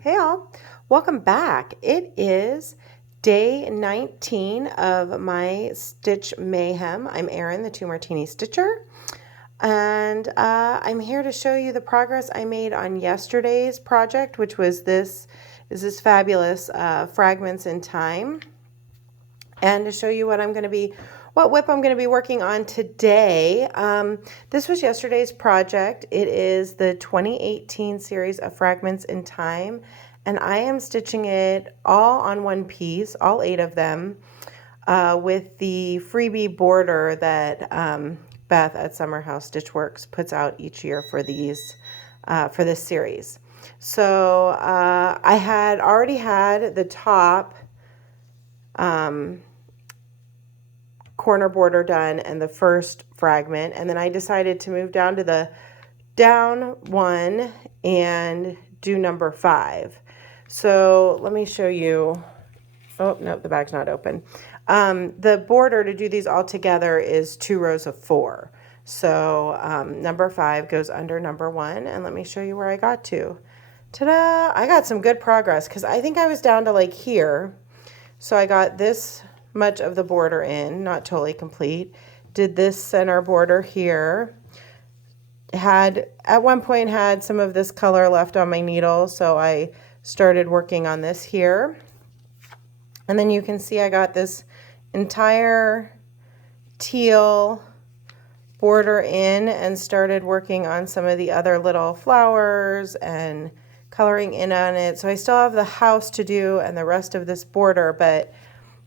Hey all, welcome back. It is day 19 of my Stitch Mayhem. I'm Erin, the 2 Martini Stitcher, and I'm here to show you the progress I made on yesterday's project, which was this fabulous Fragments in Time, and to show you what whip I'm going to be working on today. This was yesterday's project. It is the 2018 series of Fragments in Time, and I am stitching it all on one piece, all 8 of them, with the freebie border that Beth at Summer House Stitchworks puts out each year for this series. So I had already had the top corner border done and the first fragment, and then I decided to move down to the down one and do number 5. So let me show you. Oh no, the bag's not open. The border to do these all together is 2 rows of 4. So number 5 goes under number 1, and let me show you where I got to. Ta-da! I got some good progress because I think I was down to like here. So I got this much of the border in, not totally complete. Did this center border here. At one point had some of this color left on my needle, so I started working on this here. And then you can see I got this entire teal border in and started working on some of the other little flowers and coloring in on it. So I still have the house to do and the rest of this border, but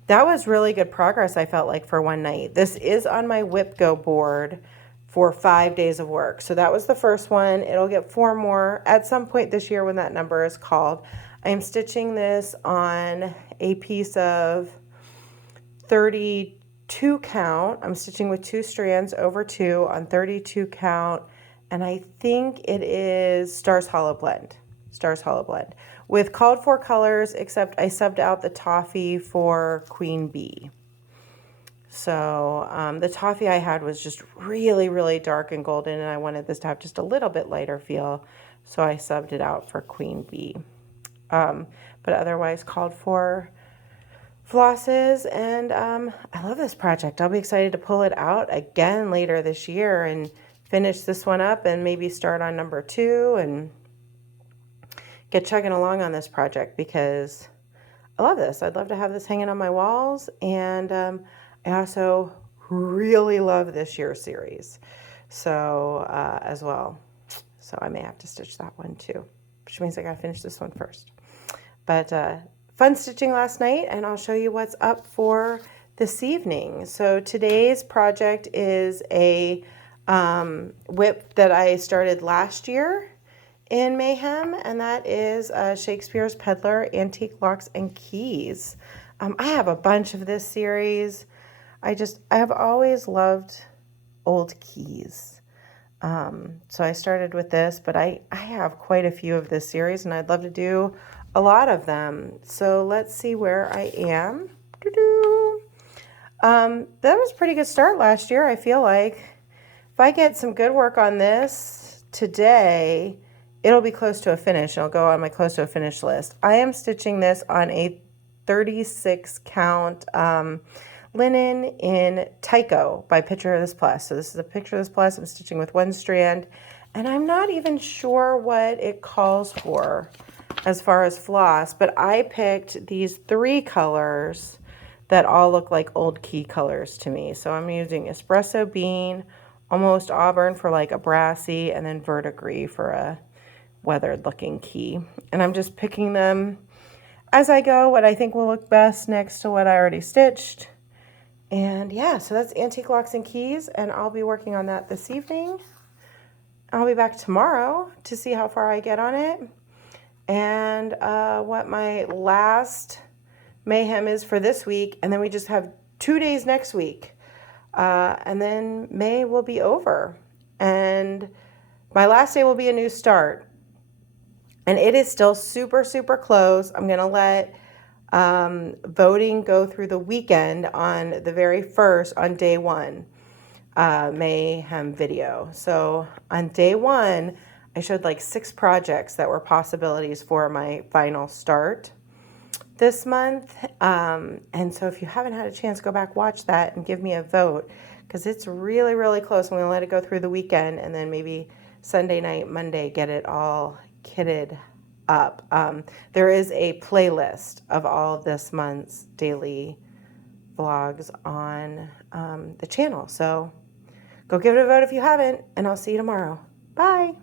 that was really good progress, I felt like, for one night. This is on my Whip Go board for 5 days of work. So that was the first one. It'll get 4 more at some point this year when that number is called. I'm stitching this on a piece of 32 count. I'm stitching with 2 strands over 2 on 32 count. And I think it is Stars Hollow Blend. Stars Hollow Blend. With called for colors, except I subbed out the toffee for Queen Bee. So the toffee I had was just really, really dark and golden, and I wanted this to have just a little bit lighter feel, so I subbed it out for Queen Bee. But otherwise called for flosses, and I love this project. I'll be excited to pull it out again later this year and finish this one up and maybe start on number 2 and get chugging along on this project because I love this. I'd love to have this hanging on my walls, and I also really love this year's series, so as well. So I may have to stitch that one too, which means I gotta finish this one first. But fun stitching last night, and I'll show you what's up for this evening. So today's project is a whip that I started last year in Mayhem, and that is Shakespeare's Peddler Antique Locks and Keys. I have a bunch of this series. I have always loved old keys. So I started with this, but I have quite a few of this series, and I'd love to do a lot of them. So let's see where I am. That was a pretty good start last year, I feel like. If I get some good work on this today, it'll be close to a finish. It'll go on my close to a finish list. I am stitching this on a 36 count linen in Tycho by Picture of This Plus. So this is a Picture of This Plus. I'm stitching with 1 strand, and I'm not even sure what it calls for as far as floss, but I picked these 3 colors that all look like old key colors to me. So I'm using Espresso Bean, Almost Auburn for like a brassy, and then Verdigris for a weathered looking key. And I'm just picking them as I go, what I think will look best next to what I already stitched. And yeah, so that's Antique Locks and Keys, and I'll be working on that this evening. I'll be back tomorrow to see how far I get on it and what my last Mayhem is for this week. And then we just have 2 days next week. And then May will be over. And my last day will be a new start. And it is still super, super close. I'm going to let voting go through the weekend on the very first, on day 1, Mayhem video. So on day 1, I showed like 6 projects that were possibilities for my final start this month. And so if you haven't had a chance, go back, watch that, and give me a vote, because it's really, really close. I'm going to let it go through the weekend, and then maybe Sunday night, Monday, get it all kitted up. There is a playlist of all of this month's daily vlogs on the channel. So go give it a vote if you haven't, and I'll see you tomorrow. Bye.